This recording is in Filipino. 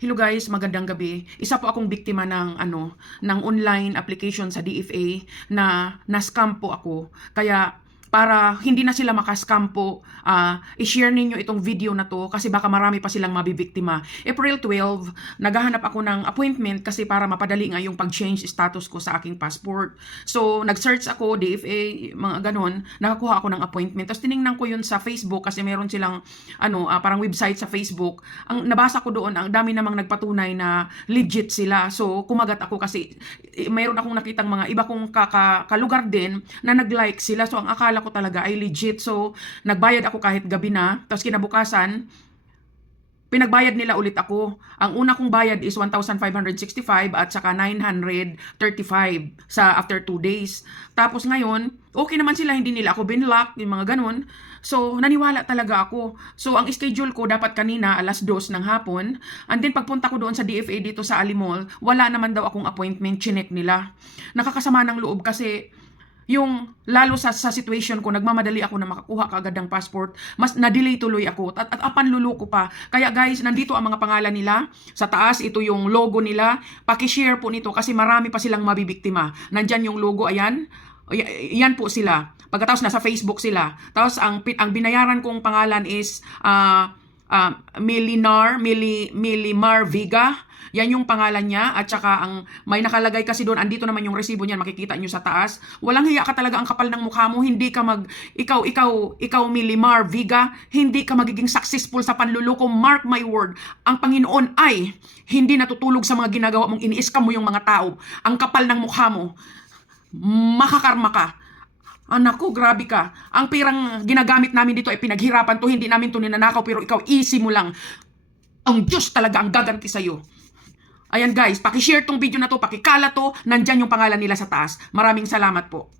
Hello guys, magandang gabi. Isa po akong biktima ng online application sa DFA na na-scam po ako. Kaya para hindi na sila maka-scam po, i-share ninyo itong video na to kasi baka marami pa silang mabibiktima. April 12, naghahanap ako ng appointment kasi para mapadali nga yung pag-change status ko sa aking passport. So, nag-search ako, DFA, mga ganon, nakakuha ako ng appointment. Tapos tiningnan ko yun sa Facebook kasi meron silang parang website sa Facebook. Ang nabasa ko doon, ang dami namang nagpatunay na legit sila. So, kumagat ako kasi mayroon akong nakitang mga iba kong kalugar din na nag-like sila. So, ang akala ko talaga ay legit. So, nagbayad ako kahit gabi na. Tapos kinabukasan, pinagbayad nila ulit ako. Ang una kong bayad is 1,565 at saka 935 sa after 2 days. Tapos ngayon, okay naman sila, hindi nila ako binlock, yung mga ganun. So, naniwala talaga ako. So, ang schedule ko dapat kanina alas 2 ng hapon. And then, pagpunta ko doon sa DFA dito sa Alimol, wala naman daw akong appointment, chinek nila. Nakakasama ng loob kasi yung lalo sa situation ko, nagmamadali ako na makakuha kaagad ng passport, mas na-delay tuloy ako at panluluko pa. Kaya guys, nandito ang mga pangalan nila. Sa taas, ito yung logo nila. Paki-share po nito kasi marami pa silang mabibiktima. Nandyan yung logo, ayan. Yan po sila. Pagkatapos nasa Facebook sila. Tapos ang binayaran kong pangalan is Milimar Viga. Yan yung pangalan niya at saka ang may nakalagay kasi doon, andito naman yung resibo niyan, makikita nyo sa taas. Walang hiya ka talaga, ang kapal ng mukha mo, hindi ka ikaw Milimar Viga, hindi ka magiging successful sa panluloko. Mark my word, ang Panginoon ay hindi natutulog sa mga ginagawa mong ini-scam mo yung mga tao. Ang kapal ng mukha mo, makakarma ka. Anak ko, grabe ka. Ang pirang ginagamit namin dito ay pinaghirapan to, hindi namin to ninanakaw, pero ikaw easy mo lang. Ang Diyos talaga ang gaganti sa'yo. Ayan guys, paki-share tong video na to, pakikala to, nandyan yung pangalan nila sa taas. Maraming salamat po.